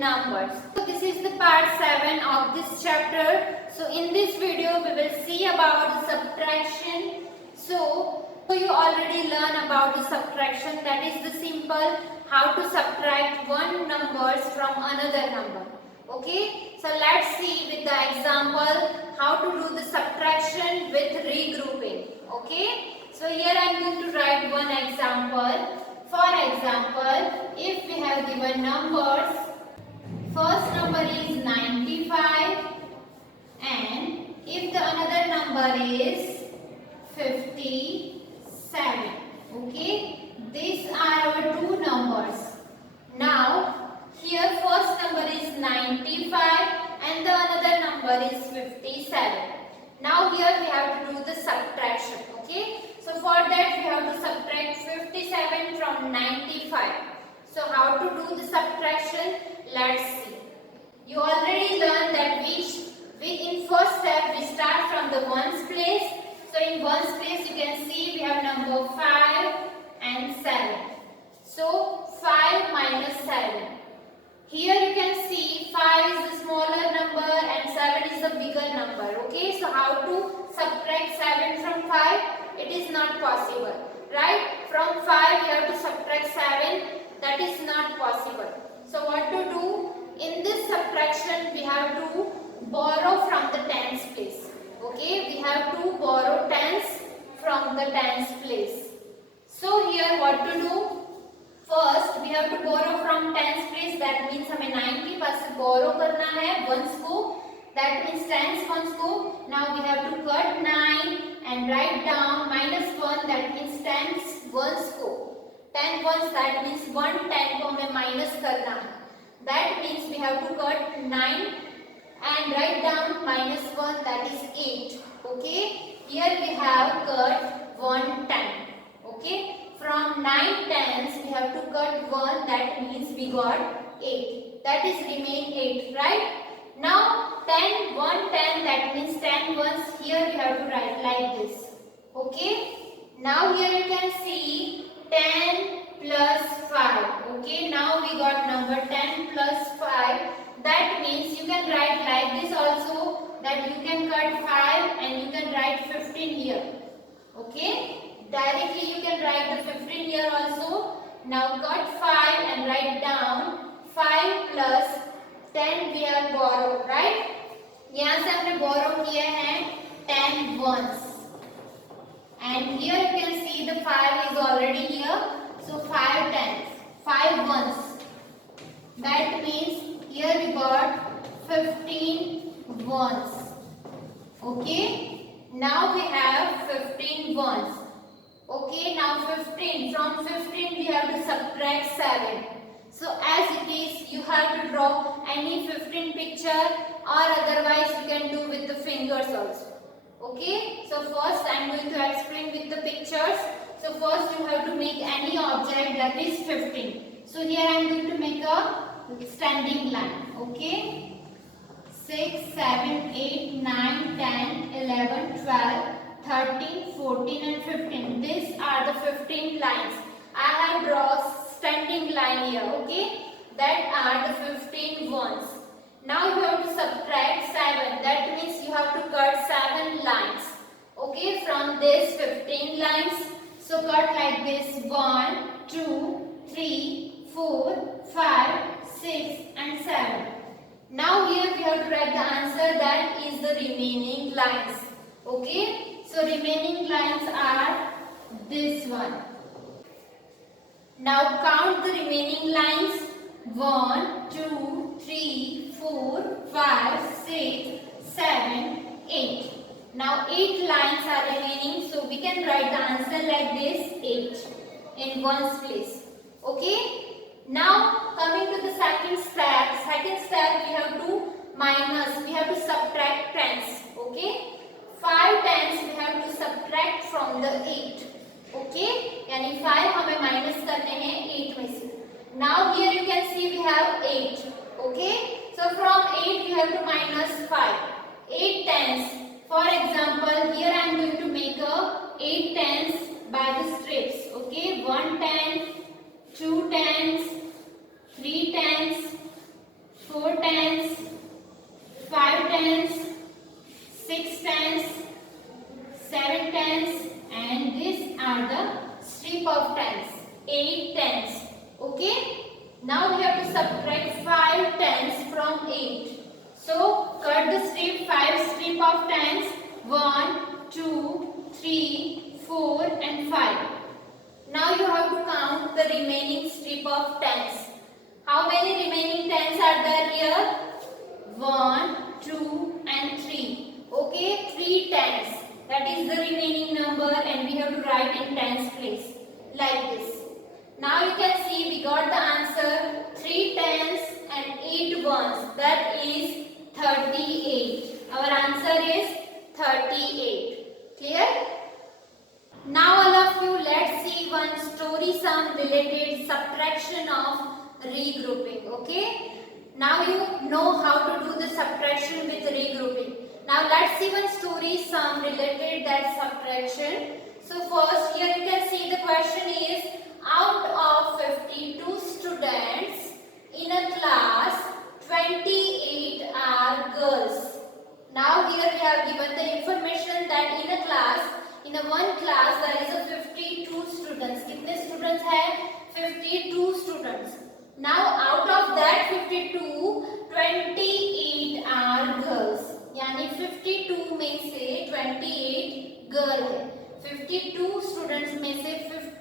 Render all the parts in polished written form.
numbers. So this is the part 7 of this chapter. So in this video we will see about the subtraction. So you already learn about the subtraction, that is the simple how to subtract one numbers from another number. Okay, so let's see with the example how to do the subtraction with regrouping. Okay, so here I am going to write one example. For example, if we have given numbers, first number is 95 and if the another number is 57. Okay, these are our two numbers. Now here first number is 95 and the another number is 57. Now here we have to do the subtraction. Okay, so for that we have to subtract 57 from 95. So how to do the subtraction? Let's see. You already learned that in first step we start from the ones place. So in ones place you can see we have number 5 and 7. So 5 minus 7. Here you can see 5 is the smaller number and 7 is the bigger number. Okay, so how to subtract 7 from 5? It is not possible, right? From 5 you have to subtract 7. That is not possible. So what to do? In this subtraction we have to borrow from the tens place. Okay, we have to borrow tens from the tens place. So here what to do? First we have to borrow from tens place. That means हमें 90 पास से borrow करना है ones को. That means tens ones को. Now we have to cut 9 and write down minus 1. That means tens ones को. 10 ones, that means 1 10 को हमें minus करना है. That means we have to cut 9 and write down minus 1, that is 8. Okay, here we have cut 1 10. Okay, from 9 tens we have to cut 1, that means we got 8. That is remain 8, right? Now 10 1 10, that means 10 ones. Here we have to write like this. Okay, now here you can see 10 plus 5. Okay, now we got number 10 plus 5. That means you can write like this also, that you can cut 5 and you can write 15 here. Okay, directly you can write the 15 here also. Now cut 5 and write down 5 plus 10 we have borrowed, right? यहाँ से हमने borrow किए हैं 10 ones. And here you can see the 5 is already here. So 5 tens, 5 ones. That means here we got 15 ones. Okay, now we have 15 ones. Okay, now 15. From 15 we have to subtract 7. So as it is, you have to draw any 15 picture, or otherwise you can do with the fingers also. Okay, so first I am going to explain with the pictures. So first you have to make any object that is 15. So here I am going to make a standing line. Okay, 6, 7, 8, 9, 10, 11, 12, 13, 14 and 15. These are the 15 lines. I have drawn standing line here. Okay, that are the 15 ones. Now you have to subtract 7. That means you have to cut 7 lines. Okay, from this 15 lines. So cut like this 1, 2, 3, 4, 5, 6 and 7. Now here we have to write the answer, that is the remaining lines. Okay, so remaining lines are this one. Now count the remaining lines. 1, 2, 3, 4, 5, 6, 7, 8. Now 8 lines are remaining, so we can write the answer like this, 8 in ones place. Okay, now coming to the second step we have to minus, we have to subtract tens. Okay, 5 tens we have to subtract from the 8. Okay, यानी 5 हमें minus करने हैं 8 में से. Now here you can see we have 8. Okay, so from 8 we have to minus 5. 8 tens. For example, here I am going to make a 8 tens by the strips. Okay, 1 10, 2 tens, 3 tens, subtract 5 tens from 8. So cut the strip, 5 strip of tens, 1, 2, 3, 4 and 5. Now you have to count the remaining strip of tens. How many remaining tens are there here? 1, 2 and 3. Okay, 3 tens. That is the remaining number and we have to write in tens place like this. Now you can see we got the answer 3 tens and 8 ones. That is 38. Our answer is 38. Clear? Now all of you, let's see one story sum related subtraction of regrouping. Okay? Now you know how to do the subtraction with regrouping. Now let's see one story sum related that subtraction. So first here you can see the question is, out of 52 students in a class, 28 are girls. Now here we have given the information that in a class, in a one class there is a 52 students. कितने students हैं? 52 students. Now out of that 52, 28 are girls. यानी 52 में से 28 girl है. 52 students में से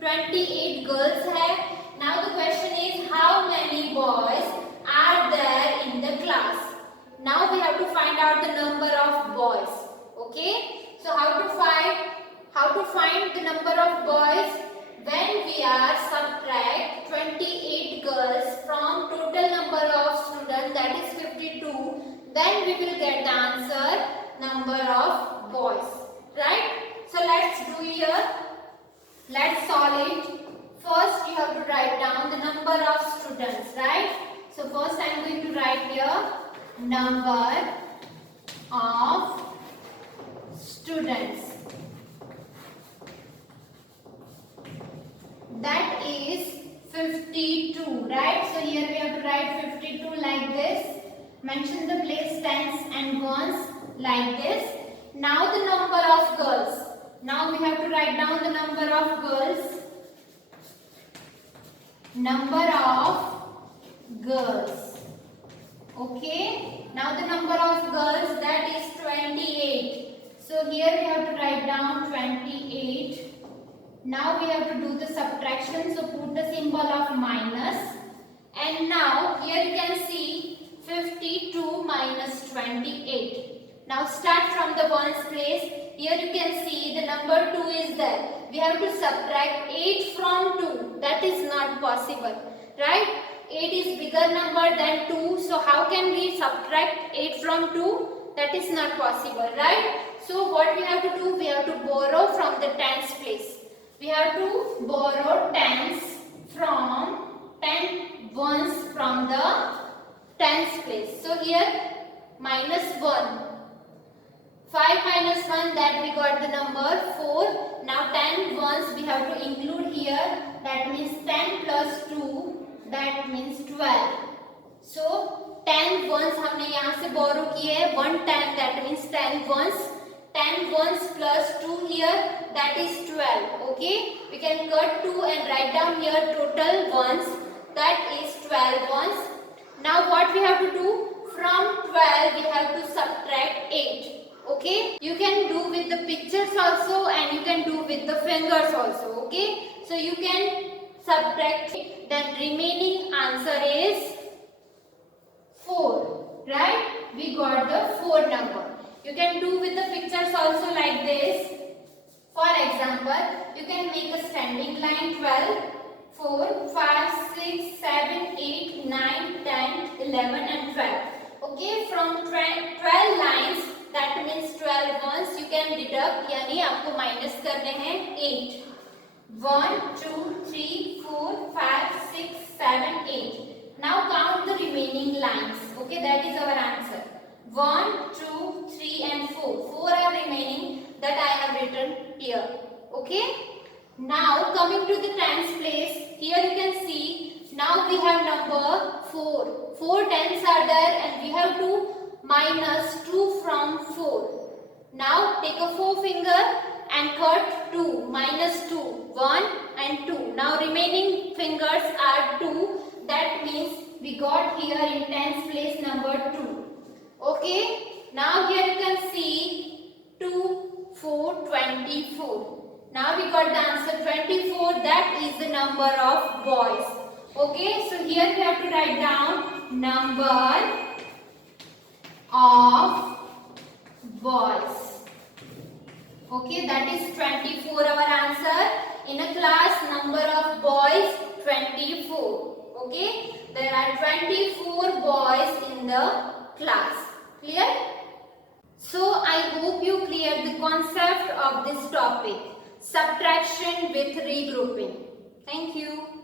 28 girls है. Now the question is, how many boys are there in the class? Now we have to find out the number of boys. Okay? So how to find the number of boys? When we are subtract 28 girls from total number of students, that is 52, then we will get the answer number of boys. Right? So let's do here. Let's solve it. First you have to write down the number of students, right? So first I am going to write here number of students. That is 52, right? So here we have to write 52 like this. Mention the place tens and ones like this. Now the number of girls. Now we have to write down the number of girls. Number of girls. Okay. Now the number of girls, that is 28. So here we have to write down 28. Now we have to do the subtraction. So put the symbol of minus. And now here you can see 52 minus 28. Now start from the ones place. Here you can see the number 2 is there. We have to subtract 8 from 2. That is not possible. Right? 8 is bigger number than 2. So how can we subtract 8 from 2? That is not possible. Right? So what we have to do? We have to borrow from the tens place. We have to borrow tens from 10 ones from the tens place. So here minus 1. 5 minus 1, that we got the number 4. Now 10 ones we have to include here. That means 10 plus 2. That means 12. So 10 ones हमने यहाँ से borrow किए हैं. 1 10, that means 10 ones. 10 ones plus 2 here, that is 12. Okay, we can cut 2 and write down here total ones, that is 12 ones. Now what we have to do? From 12 we have to subtract 8. Okay, you can do with the pictures also and you can do with the fingers also. Okay, so you can subtract 8. Then remaining answer is 4. Right? We got the 4 number. You can do with the pictures also like this. For example, you can make a standing line 12, 4, 5, 6, 7, 8, 9, 10, 11 and 12. Okay, from 12 lines, that means 12 ones you can deduct, यानी आपको minus करने हैं 8. 1, 2, 3, 4, 5, 6, 7, 8. Now count the remaining lines. Okay, that is our answer. 1, 2, 3 and 4. 4 are remaining that I have written here. Okay. Now coming to the tens place. Here you can see. Now we have number 4. 4 tens are there and we have to minus 2 from 4. Now take a forefinger and cut 2. Minus 2. 1 and 2. Now remaining fingers are 2. That means we got here in tens place number 2. Okay. Now here you can see 2, 4, 24. Now we got the answer 24. That is the number of boys. Okay. So here we have to write down number of boys. Okay. That is 24 our answer. In a class, number of boys 24. Okay. There are 24 boys in the class. Clear? So I hope you cleared the concept of this topic, subtraction with regrouping. Thank you.